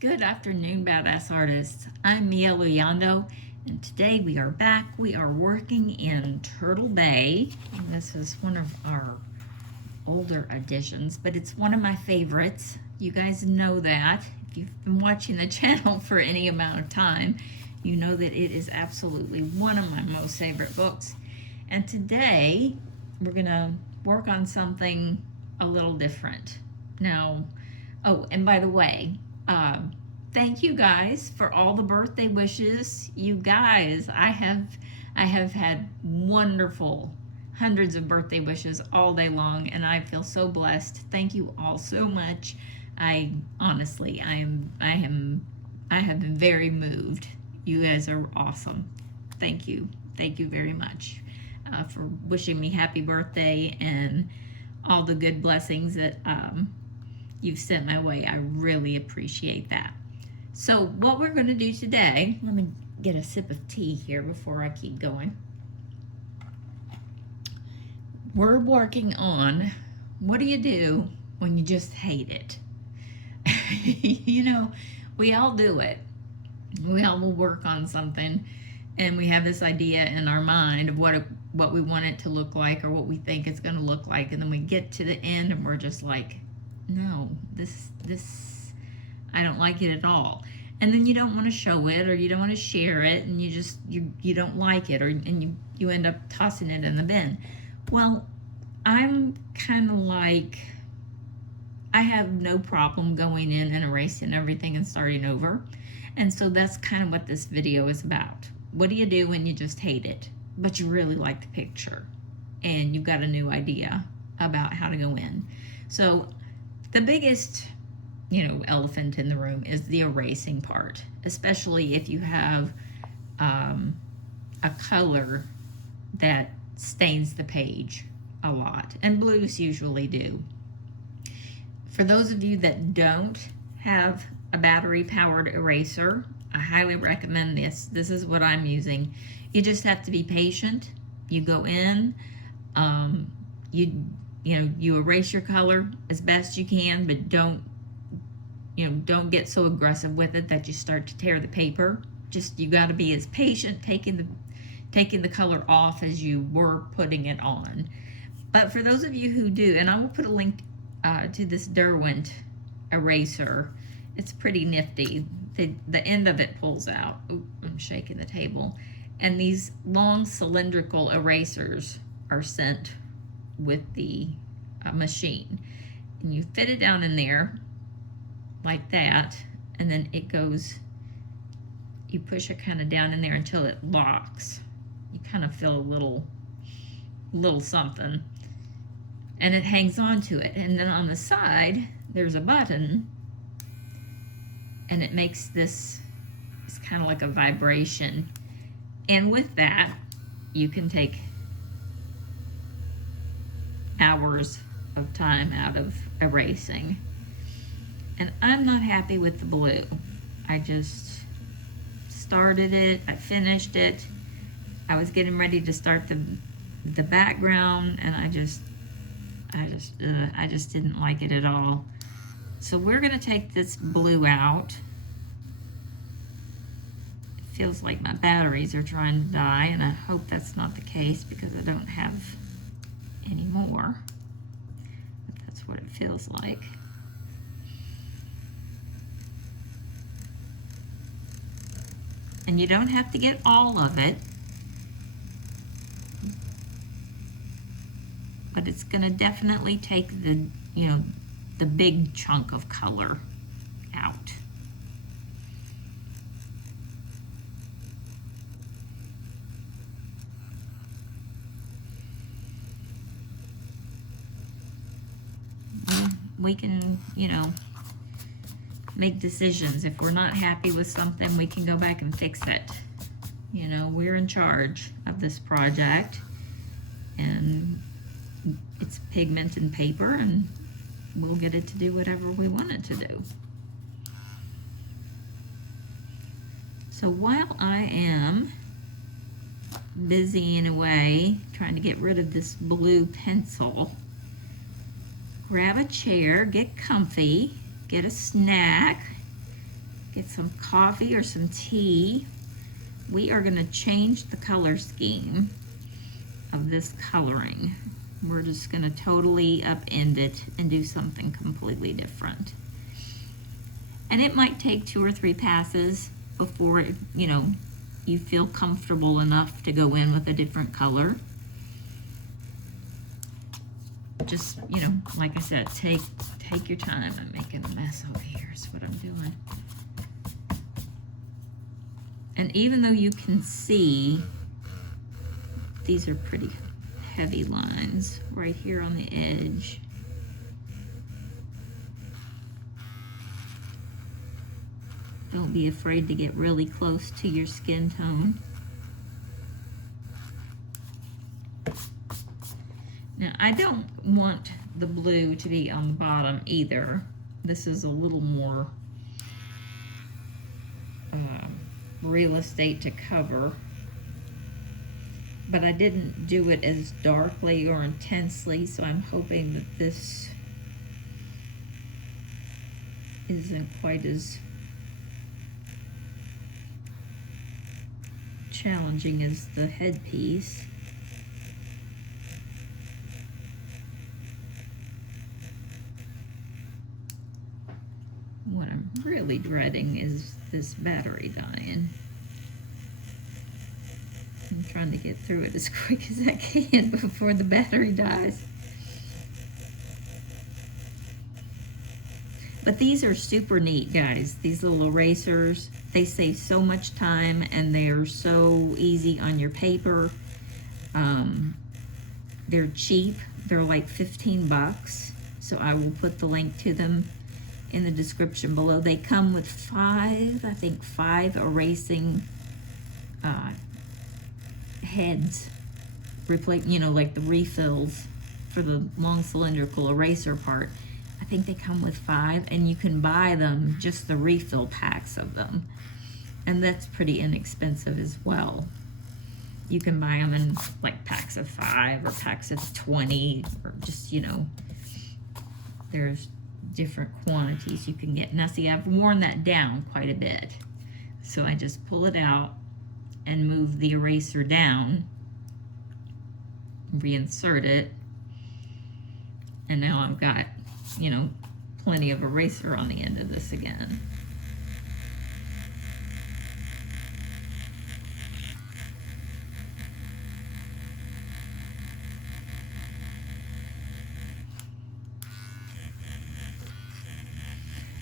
Good afternoon, badass artists. I'm Mia Luyando, and today we are back. We are working in Turtle Bay, and this is one of our older editions, but it's one of my favorites. You guys know that. If you've been watching the channel for any amount of time, you know that it is absolutely one of my most favorite books. And today we're gonna work on something a little different. Now, oh, and by the way, thank you guys for all the birthday wishes. You guys, I have had wonderful hundreds of birthday wishes all day long, and I feel so blessed. Thank you all so much. I honestly, I have been very moved. You guys are awesome. Thank you very much for wishing me happy birthday and all the good blessings that you've sent my way. I really appreciate that. So what we're going to do today, let me get a sip of tea here before I keep going. We're working on what do you do when you just hate it? You know, we all do it. We all will work on something and we have this idea in our mind of what we want it to look like or what we think it's going to look like, and then we get to the end and we're just like, no, this I don't like it at all. And then you don't want to show it or you don't want to share it, and you don't like it, and you end up tossing it in the bin. Well, I'm kind of like, I have no problem going in and erasing everything and starting over. And so that's kind of what this video is about. What do you do when you just hate it, but you really like the picture and you've got a new idea about how to go in? So the biggest, elephant in the room is the erasing part, especially if you have a color that stains the page a lot, and blues usually do. For those of you that don't have a battery powered eraser, I highly recommend this. This is what I'm using. You just have to be patient. You go in, you erase your color as best you can, but don't get so aggressive with it that you start to tear the paper. Just, you got to be as patient taking the color off as you were putting it on. But for those of you who do, and I will put a link to this Derwent eraser. It's pretty nifty. The end of it pulls out. Ooh, I'm shaking the table. And these long cylindrical erasers are sent with the machine. And you fit it down in there like that, and then it goes, you push it kind of down in there until it locks. You kind of feel a little something, and it hangs on to it. And then on the side there's a button, and it makes this, it's kind of like a vibration. And with that, you can take hours of time out of erasing. And I'm not happy with the blue. I just started it, I finished it, I was getting ready to start the background, and I just didn't like it at all. So we're gonna take this blue out. It feels like my batteries are trying to die, and I hope that's not the case because I don't have any more. But that's what it feels like. And you don't have to get all of it, but it's gonna definitely take the big chunk of color out. We can, make decisions. If we're not happy with something, we can go back and fix it. We're in charge of this project, and it's pigment and paper, and we'll get it to do whatever we want it to do. So while I am busying away trying to get rid of this blue pencil, grab a chair, get comfy, get a snack, get some coffee or some tea. We are gonna change the color scheme of this coloring. We're just gonna totally upend it and do something completely different. And it might take 2 or 3 passes before, you feel comfortable enough to go in with a different color. Just, like I said, take your time. I'm making a mess over here is what I'm doing. And even though you can see, these are pretty heavy lines right here on the edge. Don't be afraid to get really close to your skin tone. Now, I don't want the blue to be on the bottom either. This is a little more real estate to cover. But I didn't do it as darkly or intensely, so I'm hoping that this isn't quite as challenging as the headpiece. What I'm really dreading is this battery dying. I'm trying to get through it as quick as I can before the battery dies. But these are super neat, guys. These little erasers, they save so much time and they're so easy on your paper. They're cheap. They're like 15 bucks. So I will put the link to them in the description below. They come with 5 erasing heads, like the refills for the long cylindrical eraser part. I think they come with 5, and you can buy them, just the refill packs of them, and that's pretty inexpensive as well. You can buy them in like packs of 5 or packs of 20, or just, there's different quantities you can get. Now see, I've worn that down quite a bit, so I just pull it out and move the eraser down, reinsert it, and now I've got, plenty of eraser on the end of this again.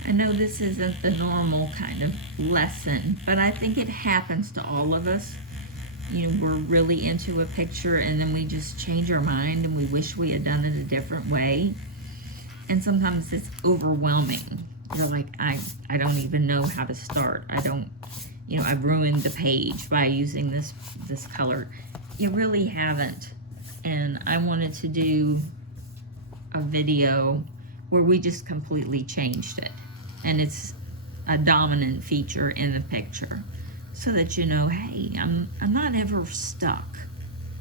I know this isn't the normal kind of lesson, but I think it happens to all of us. We're really into a picture and then we just change our mind and we wish we had done it a different way. And sometimes it's overwhelming. You're like, I don't even know how to start. I've ruined the page by using this color. You really haven't. And I wanted to do a video where we just completely changed it. And it's a dominant feature in the picture, so that hey, I'm not ever stuck.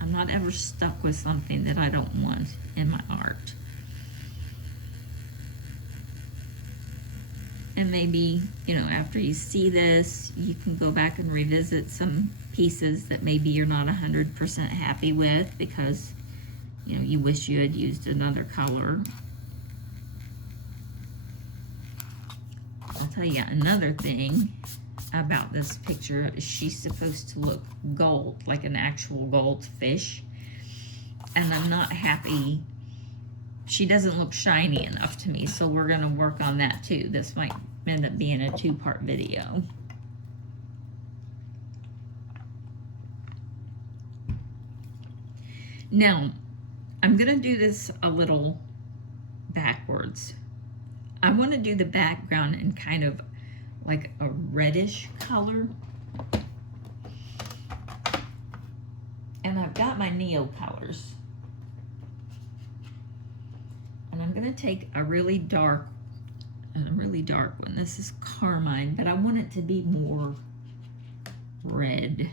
I'm not ever stuck with something that I don't want in my art. And maybe, after you see this, you can go back and revisit some pieces that maybe you're not 100% happy with because, you wish you had used another color. I'll tell you another thing about this picture is she's supposed to look gold, like an actual goldfish. And I'm not happy. She doesn't look shiny enough to me, so we're gonna work on that too. This might end up being a 2-part video. Now, I'm gonna do this a little backwards. I want to do the background in kind of like a reddish color. And I've got my NeoColors. And I'm going to take a really dark one. This is carmine, but I want it to be more red.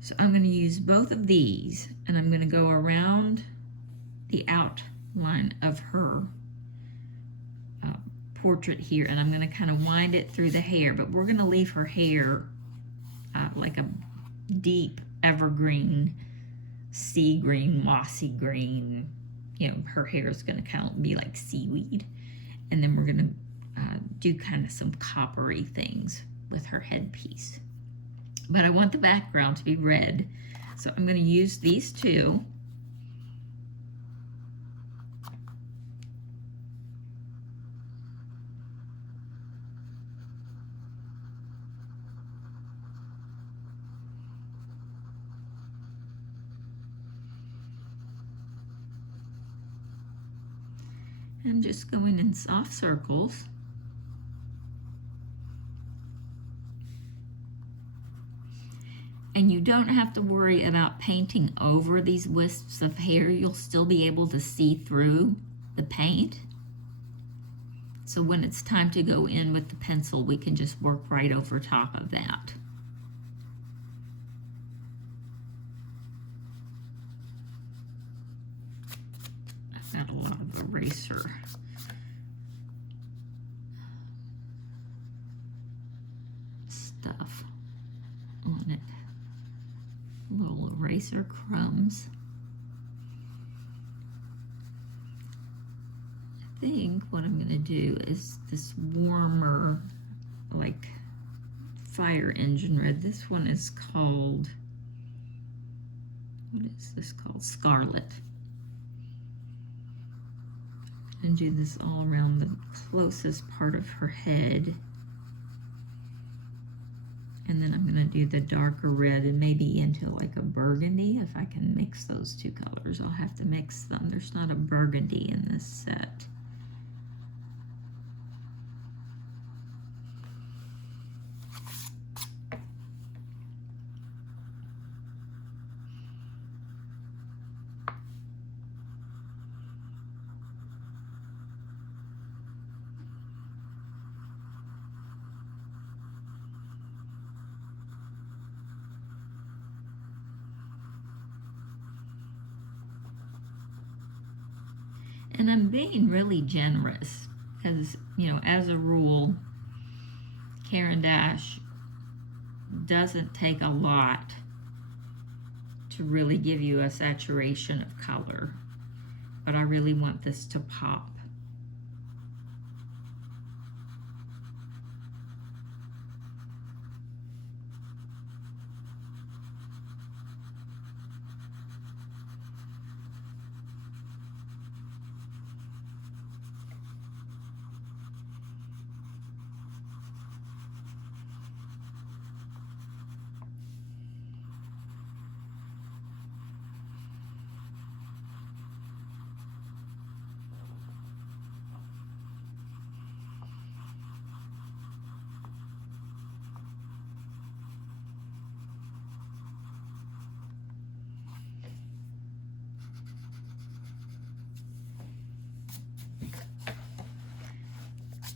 So I'm going to use both of these, and I'm going to go around the outline of her portrait here, and I'm going to kind of wind it through the hair, but we're going to leave her hair like a deep evergreen, sea green, mossy green. You know, her hair is going to kind of be like seaweed. And then we're going to do kind of some coppery things with her headpiece. But I want the background to be red, so I'm going to use these two. I'm just going in soft circles. And you don't have to worry about painting over these wisps of hair. You'll still be able to see through the paint. So when it's time to go in with the pencil, we can just work right over top of that. Got a lot of eraser stuff on it. Little eraser crumbs. I think what I'm going to do is this warmer, like fire engine red. This one is called, what is this called? Scarlet. And do this all around the closest part of her head. And then I'm going to do the darker red and maybe into like a burgundy. If I can mix those two colors, I'll have to mix them. There's not a burgundy in this set. And I'm being really generous because, you know, as a rule, Caran DAche doesn't take a lot to really give you a saturation of color. But I really want this to pop.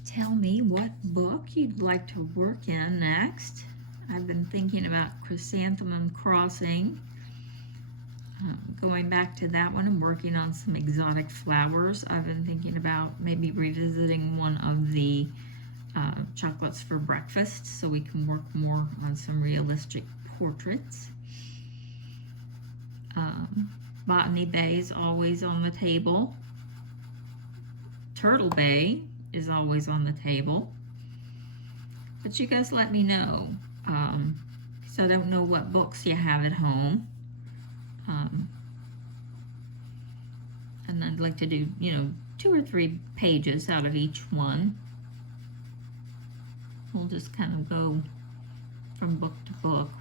Tell me what book you'd like to work in next. I've been thinking about Chrysanthemum Crossing. Going back to that one and working on some exotic flowers. I've been thinking about maybe revisiting one of the chocolates for breakfast so we can work more on some realistic portraits. Botany Bay is always on the table. Turtle Bay is always on the table. But you guys let me know. So I don't know what books you have at home. And I'd like to do, you know, 2 or 3 pages out of each one. We'll just kind of go from book to book.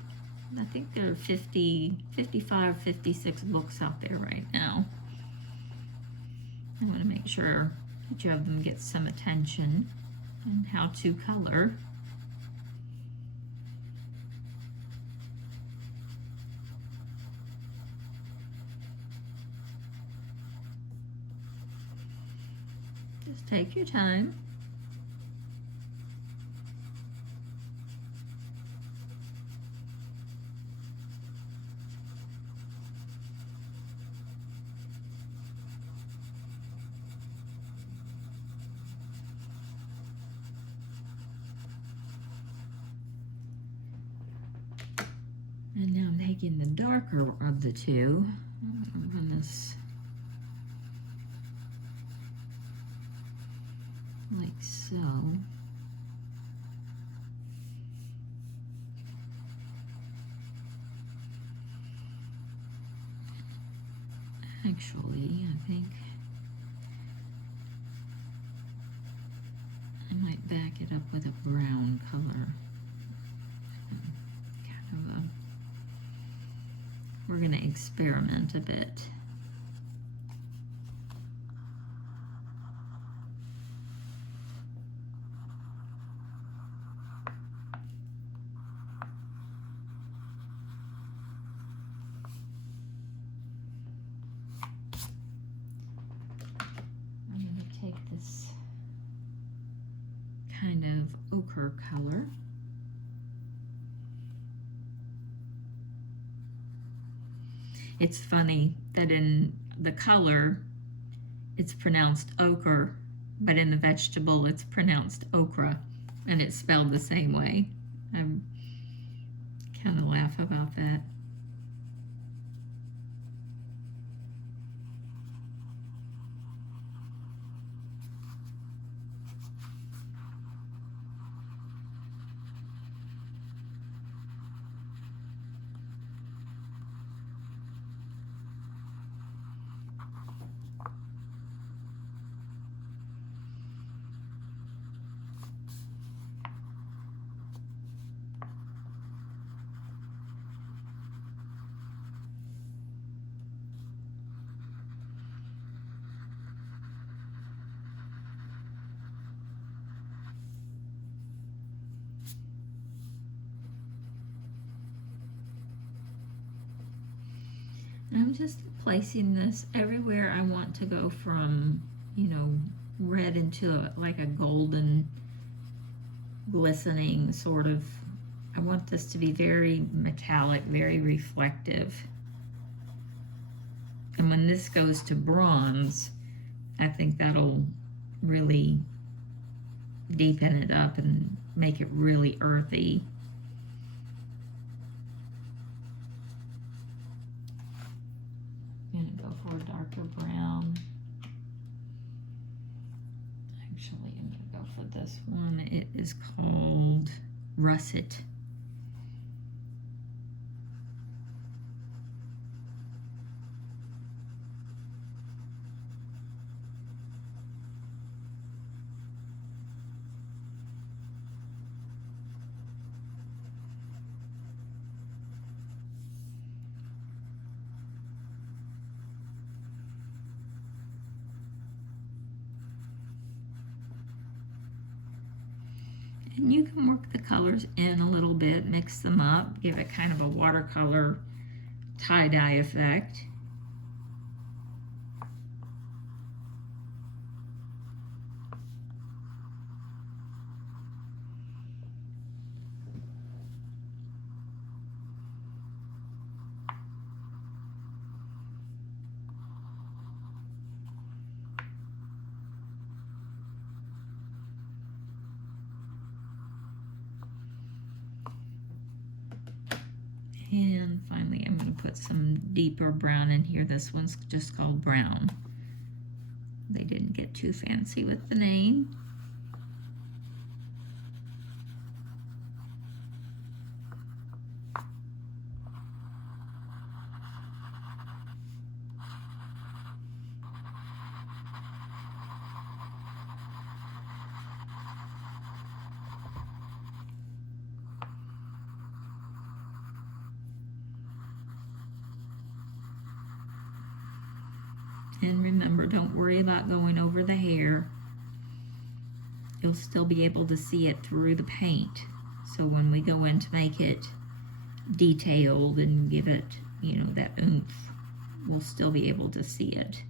I think there are 55, 56 books out there right now. I want to make sure each of them gets some attention and how to color. Just take your time. making the darker of the two. I'm gonna like so. Actually, I think I might back it up with a brown color. We're going to experiment a bit. I'm going to take this kind of ochre color. It's funny that in the color, it's pronounced ochre, but in the vegetable, it's pronounced okra, and it's spelled the same way. I kind of laugh about that. I'm just placing this everywhere I want to go from, you know, red into like a golden, glistening sort of. I want this to be very metallic, very reflective. And when this goes to bronze, I think that'll really deepen it up and make it really earthy. Darker brown. Actually, I'm going to go for this one. It is called Russet. And you can work the colors in a little bit, mix them up, give it kind of a watercolor tie-dye effect. And finally, I'm going to put some deeper brown in here. This one's just called Brown. They didn't get too fancy with the name. And remember, don't worry about going over the hair. You'll still be able to see it through the paint. So when we go in to make it detailed and give it, you know, that oomph, we'll still be able to see it.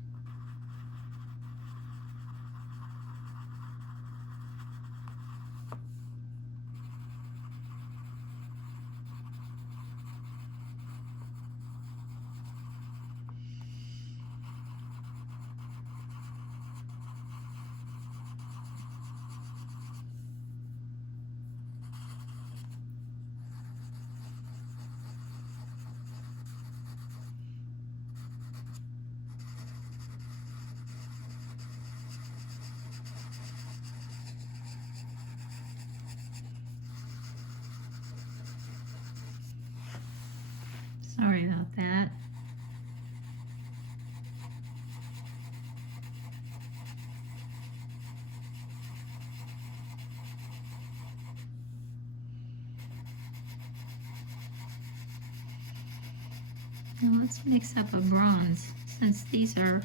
Now let's mix up a bronze. Since these are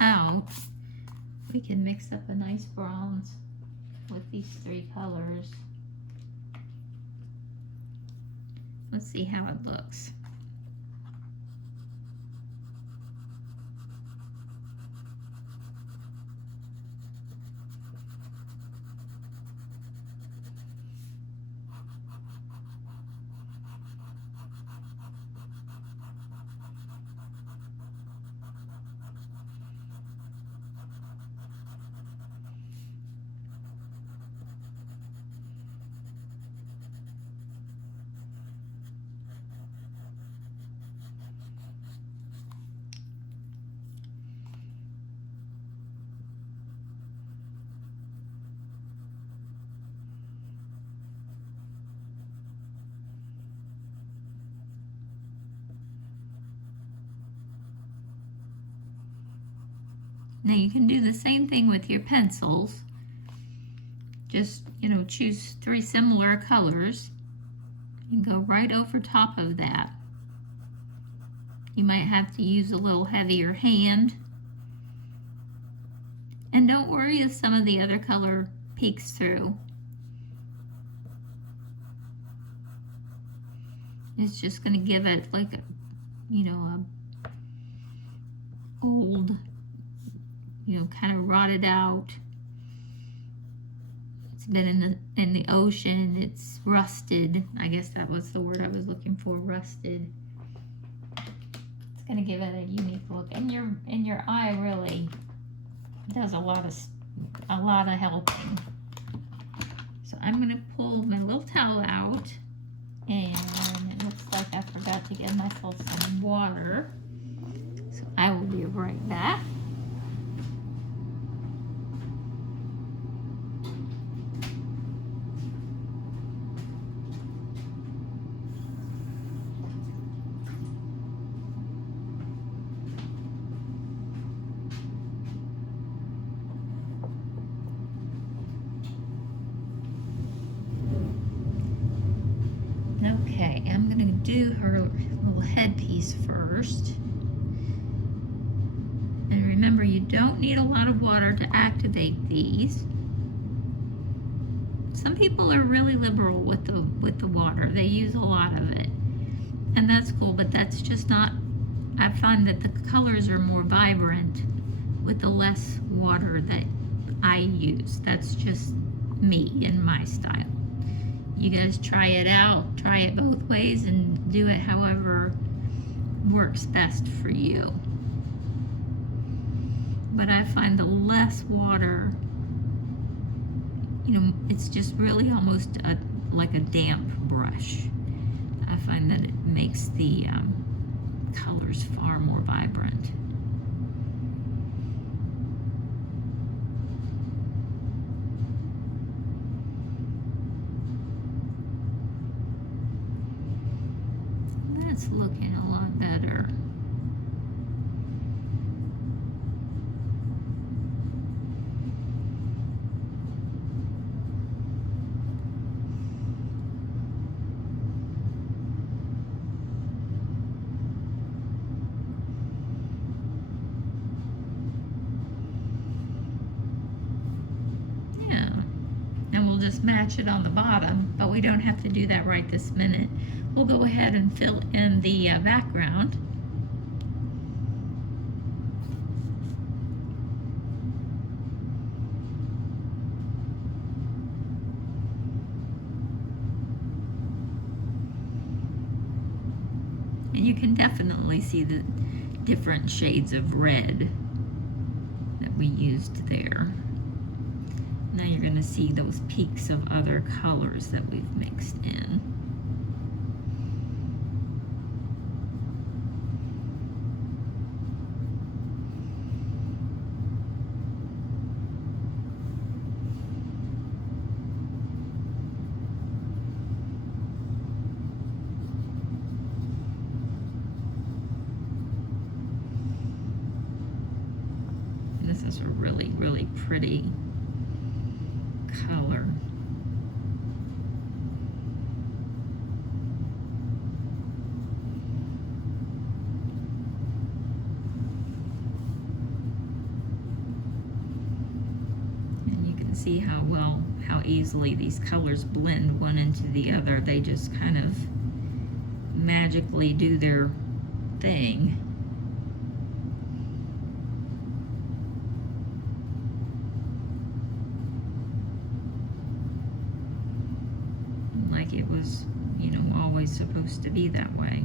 out, we can mix up a nice bronze with these three colors. Let's see how it looks. Now you can do the same thing with your pencils. Just, choose three similar colors and go right over top of that. You might have to use a little heavier hand. And don't worry if some of the other color peeks through. It's just going to give it like a, a old, kind of rotted out. It's been in the ocean. It's rusted. I guess that was the word I was looking for, rusted. It's going to give it a unique look. And your eye really does a lot of helping. So I'm going to pull my little towel out, and it looks like I forgot to get myself some water. So I will be right back. Okay, I'm going to do her little headpiece first. And remember, you don't need a lot of water to activate these. Some people are really liberal with the water. They use a lot of it. And that's cool, but that's just not, I find that the colors are more vibrant with the less water that I use. That's just me and my style. You guys try it out, try it both ways, and do it however works best for you. But I find the less water, it's just really almost like a damp brush. I find that it makes the colors far more vibrant. That's looking a lot better. Match it on the bottom, but we don't have to do that right this minute. We'll go ahead and fill in the background. And you can definitely see the different shades of red that we used there. Now you're going to see those peaks of other colors that we've mixed in. And this is a really, really pretty color. see how easily these colors blend one into the other. They just kind of magically do their thing. Like it was, you know, always supposed to be that way.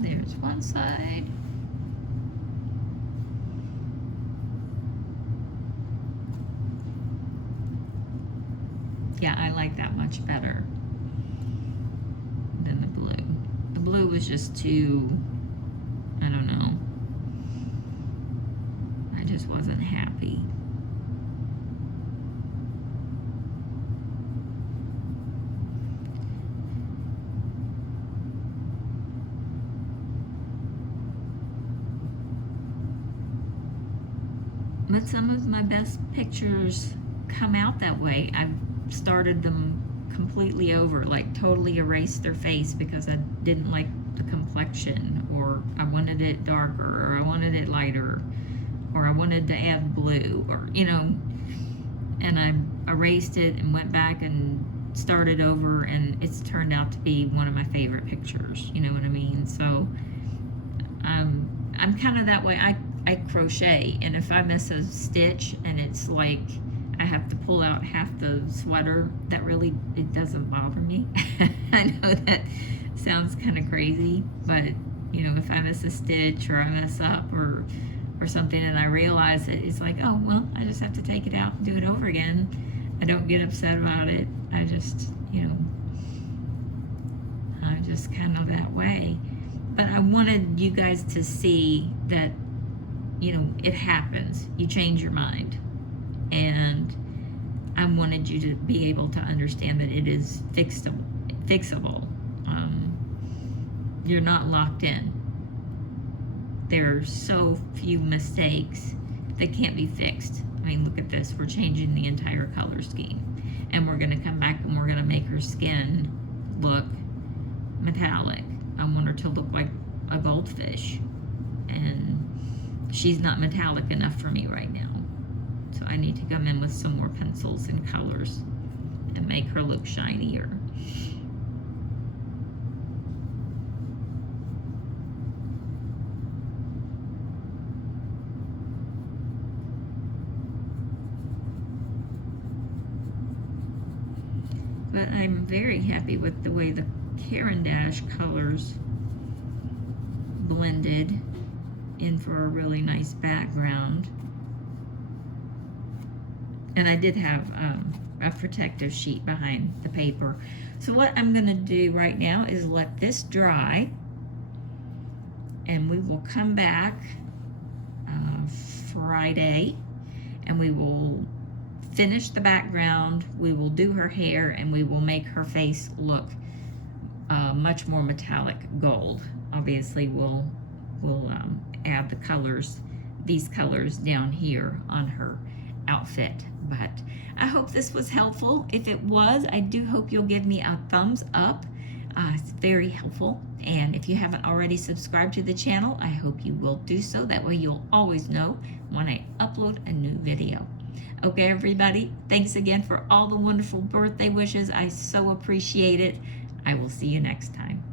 There's one side. Yeah, I like that much better than the blue. The blue was just too, I don't know. I just wasn't happy. But some of my best pictures come out that way. I've started them completely over, like totally erased their face because I didn't like the complexion, or I wanted it darker, or I wanted it lighter, or I wanted to add blue, or, you know, and I erased it and went back and started over, and it's turned out to be one of my favorite pictures, you know what I mean? So I'm kind of that way. I crochet, and if I miss a stitch and it's like I have to pull out half the sweater, that really, it doesn't bother me. I know that sounds kind of crazy, but you know, if I miss a stitch or I mess up or something and I realize it, it's like, oh well, I just have to take it out and do it over again. I don't get upset about it. I just, you know, I'm just kind of that way. But I wanted you guys to see that, you know, it happens. You change your mind. And I wanted you to be able to understand that it is fixable. You're not locked in. There's so few mistakes that can't be fixed. I mean, look at this. We're changing the entire color scheme. And we're going to come back and we're going to make her skin look metallic. I want her to look like a goldfish. And she's not metallic enough for me right now. So I need to come in with some more pencils and colors and make her look shinier. But I'm very happy with the way the Caran DAche colors blended in for a really nice background. And I did have a protective sheet behind the paper. So what I'm gonna do right now is let this dry, and we will come back Friday, and we will finish the background, we will do her hair, and we will make her face look much more metallic gold. Obviously we'll add the colors, these colors down here on her outfit. But I hope this was helpful. If it was, I do hope you'll give me a thumbs up. It's very helpful. And if you haven't already subscribed to the channel, I hope you will do so. That way you'll always know when I upload a new video. Okay, everybody, thanks again for all the wonderful birthday wishes. I so appreciate it. I will see you next time.